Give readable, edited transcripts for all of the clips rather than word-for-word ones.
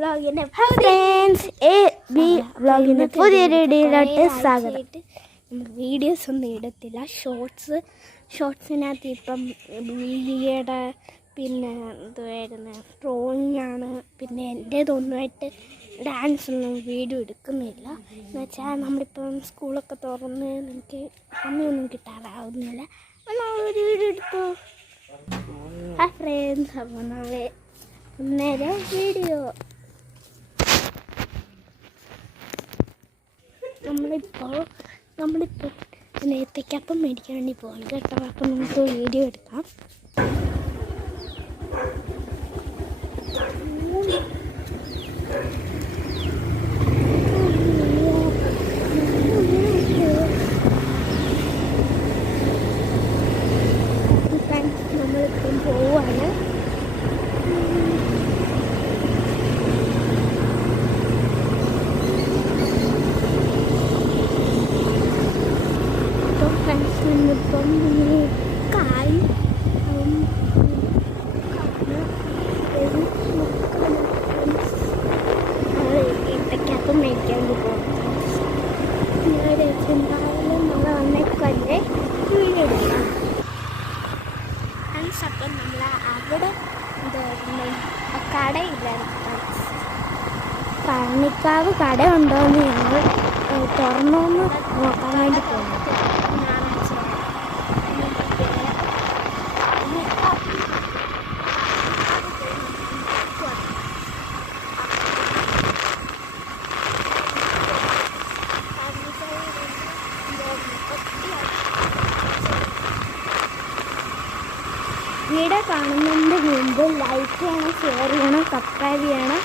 വ്ളോഗിൻ്റെ friends വ്ളോഗിൻ്റെ പുതിയൊരു വീഡിയോയിലോട്ട് സ്വാഗതം. വീഡിയോസ് ഒന്നും ഇടത്തില്ല, ഷോർട്സിനകത്ത് ഇപ്പം വീഡിയോയുടെ പിന്നെ എന്തുവായിരുന്നു ഡ്രോയിങ്ങാണ്. പിന്നെ എൻ്റേതൊന്നുമായിട്ട് ഡാൻസ് ഒന്നും വീഡിയോ എടുക്കുന്നില്ല. എന്ന് വെച്ചാൽ നമ്മളിപ്പം സ്കൂളൊക്കെ തുറന്ന് എനിക്ക് സമയമൊന്നും കിട്ടാറാവുന്നില്ല. ഒരു വീഡിയോ എടുത്തു ഫ്രണ്ട്സ്. അപ്പോൾ നാളെ നേരെ വീഡിയോ. നമ്മളിപ്പോൾ നേരത്തേക്കപ്പം മേടിക്കാൻ വേണ്ടി പോകണം കേട്ടോ. അപ്പം നമുക്ക് വീഡിയോ എടുക്കാം. നമ്മളിപ്പം പോവാണ്. ഇപ്പം കായ് ഇട്ടയ്ക്കകത്ത് മേടിക്കാൻ പോകും. നമ്മൾ വന്നേക്കല്ലേ വീഡിയോ എടുക്കാം. അപ്പം നമ്മൾ അവിടെ കടയില്ലായിരുന്നു. പഴനിക്കാവ് കടയുണ്ടോയെന്ന് ഞങ്ങൾ തുറന്നോന്ന് നോക്കാൻ വേണ്ടി പോകുന്നു. വീഡിയോ കാണുന്നതിന് മുമ്പ് ലൈക്ക് ചെയ്യണം, ഷെയർ ചെയ്യണം, സബ്സ്ക്രൈബ് ചെയ്യണം.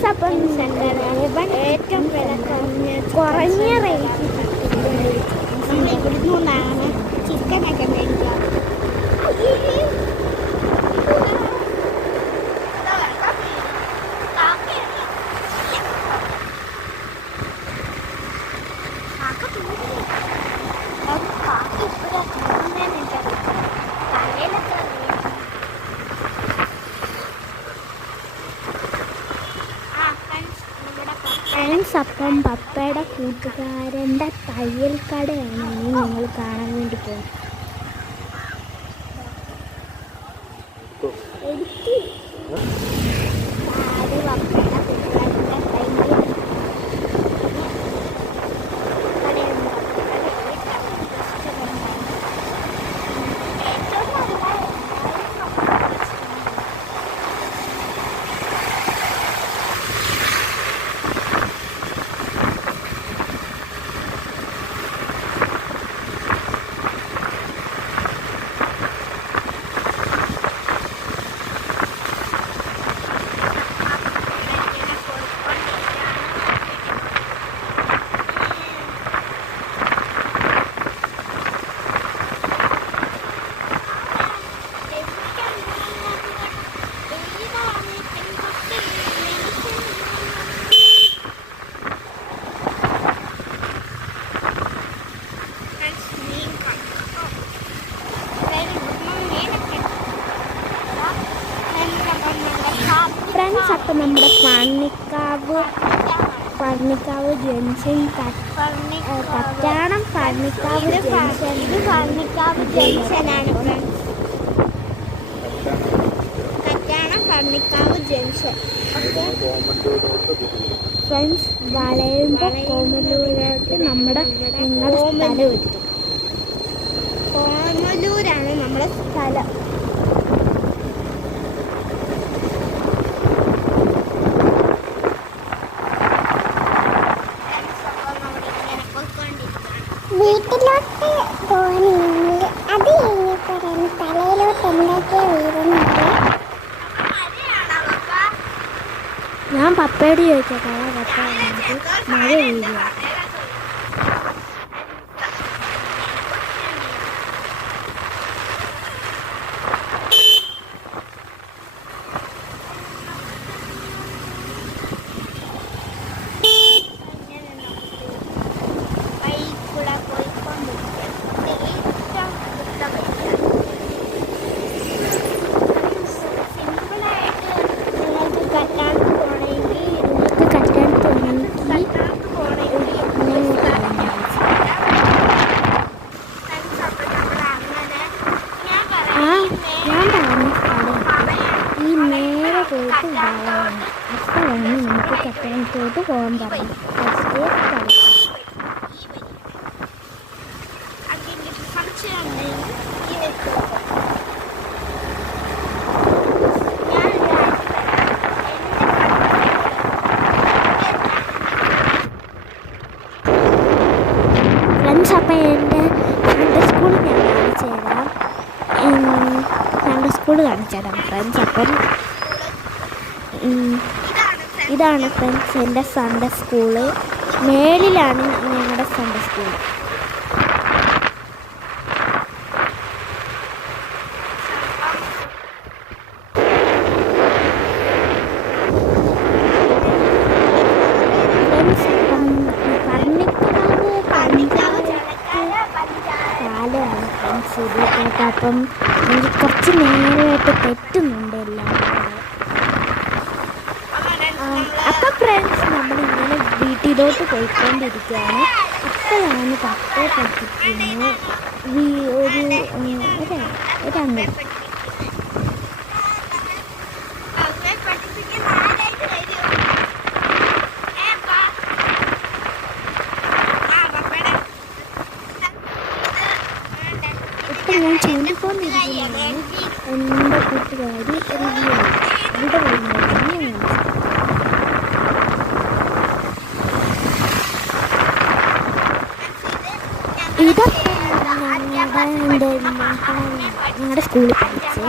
ഫ്രണ്ട്സ് അപ്പം ഏറ്റവും വില കുറഞ്ഞ റേറ്റ് ഇവിടുന്ന് കൊണ്ടാണ് ചിക്കനൊക്കെ മേടിക്കാം. ഫ്രണ്ട്സ് അപ്പം പപ്പയുടെ കൂട്ടുകാരൻ്റെ തയ്യൽ കടയാണ് ഇനി നിങ്ങൾ കാണാൻ വേണ്ടി പോകും. എനിക്ക് പപ്പയുടെ കൂട്ടുകാരൻ്റെ തയ്യൽ ഫ്രണ്ട്സ് അപ്പം നമ്മുടെ പഴനിക്കാവ് ജംഗ്ഷൻ കറ്റാണം പഴനിക്കാവ് ജംഗ്ഷൻ ഇത് പഴനിക്കാവ് ജംഗ്ഷനാണ് friends. Kattanam Pazhanikkavu junction. Okay friends വളയുമ്പോൾ കോമലൂരോട്ട് നിങ്ങളുടെ സ്ഥലം എത്തും. കോമലൂരാണ് നമ്മുടെ സ്ഥലം. വീട്ടിലോട്ട് പോകണമെങ്കിൽ അത് കഴിഞ്ഞിട്ട് തലയിലോട്ട് എന്തൊക്കെയാ വീഴുന്നത്? ഞാൻ പപ്പയോട് ചോദിച്ചേക്കാം. പപ്പ മഴ വീഴുക. ഈ നേരെ പോയിട്ട് അപ്പോഴാണ് നമുക്ക് കറ്റാനത്തോട്ട് പോകാൻ പറഞ്ഞു. ഫ്രണ്ട്സ് അപ്പം എൻ്റെ സൺഡേ സ്കൂൾ ഞാൻ കാണിച്ചു തരാം. സൺഡേ സ്കൂൾ കാണിച്ചു തരാം ഫ്രണ്ട്സ്. അപ്പം ഇതാണ് ഫ്രണ്ട്സ് എൻ്റെ സൺഡേ സ്കൂള്. മേളിലാണ് ഞങ്ങളുടെ സൺഡേ സ്കൂൾ. അപ്പം എനിക്ക് കുറച്ച് നേരമായിട്ട് തെറ്റുന്നുണ്ട് എല്ലാം. അപ്പം ഫ്രണ്ട്സ് നമ്മളിങ്ങനെ വീട്ടിലോട്ട് പോയിക്കൊണ്ടിരിക്കുകയാണ്. അപ്പോഴാണ് പപ്പയെ പഠിപ്പിക്കുന്ന ഒരങ്ങ് ഞാൻ ചൂണ്ടിക്കൊണ്ടിരിക്കുന്നതാണ് എൻ്റെ കൂട്ടുകാരി റിവ്യൂ ഇവിടെ വരുന്നതാണ്. ഇതൊക്കെ ഞങ്ങളുടെ സ്കൂളിൽ പഠിച്ച്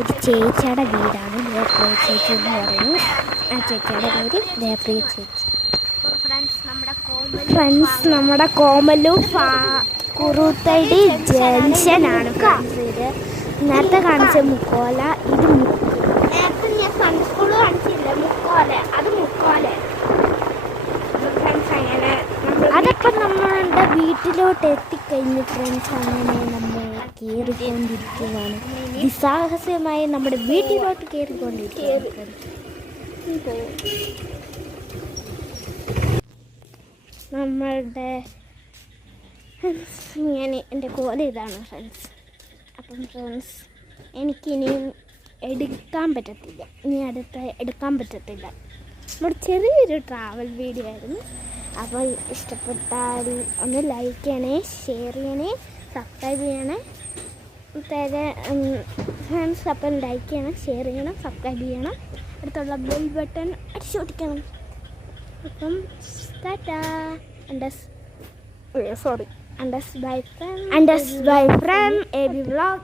ഒരു ചേച്ചിയുടെ വീടാണ്. ദേവപ്രിയ ചേച്ചി എന്ന് പറയുന്നു. ആ ചേച്ചിയുടെ പേര് ദേവപ്രിയ ചേച്ചി. ഫ്രണ്ട്സ് നമ്മുടെ കോമലു കുറുത്തടി ജംഗ്ഷനാണ് ഫ്രണ്ട്സ്. ഇത് നേരത്തെ കാണിച്ച മുക്കോല, ഇത് നേരത്തെ ഞാൻ സൺഡേ സ്കൂൾ കാണിച്ചില്ല മുക്കോല, അത് മുക്കോല. അങ്ങനെ അതപ്പം നമ്മളുടെ വീട്ടിലോട്ട് എത്തിക്കഴിഞ്ഞ് ഫ്രണ്ട്സ് അങ്ങനെ നമ്മൾ കയറിക്കൊണ്ടിരിക്കുകയാണ്. നിസ്സാഹസ്യമായി നമ്മുടെ വീട്ടിലോട്ട് കയറിക്കൊണ്ടിരിക്കുകയാണ്. നമ്മളുടെ ഞാൻ എൻ്റെ കോല ഇതാണ് ഫ്രണ്ട്സ്. അപ്പം ഫ്രണ്ട്സ് എനിക്കിനിയും എടുക്കാൻ പറ്റത്തില്ല, ഇനി അടുത്ത എടുക്കാൻ പറ്റത്തില്ല. നമ്മുടെ ചെറിയൊരു ട്രാവൽ വീഡിയോ ആയിരുന്നു. അപ്പോൾ ഇഷ്ടപ്പെട്ടാൽ ഒന്ന് ലൈക്ക് ചെയ്യണേ, ഷെയർ ചെയ്യണേ, സബ്സ്ക്രൈബ് ചെയ്യണേ. ഫ്രണ്ട്സ് അപ്പം ലൈക്ക് ചെയ്യണം, ഷെയർ ചെയ്യണം, സബ്സ്ക്രൈബ് ചെയ്യണം, അടുത്തുള്ള ബെൽ ബട്ടൺ അടിച്ചോടിക്കണം. അപ്പം Tata. Sorry. Andas by friend AB Vlog.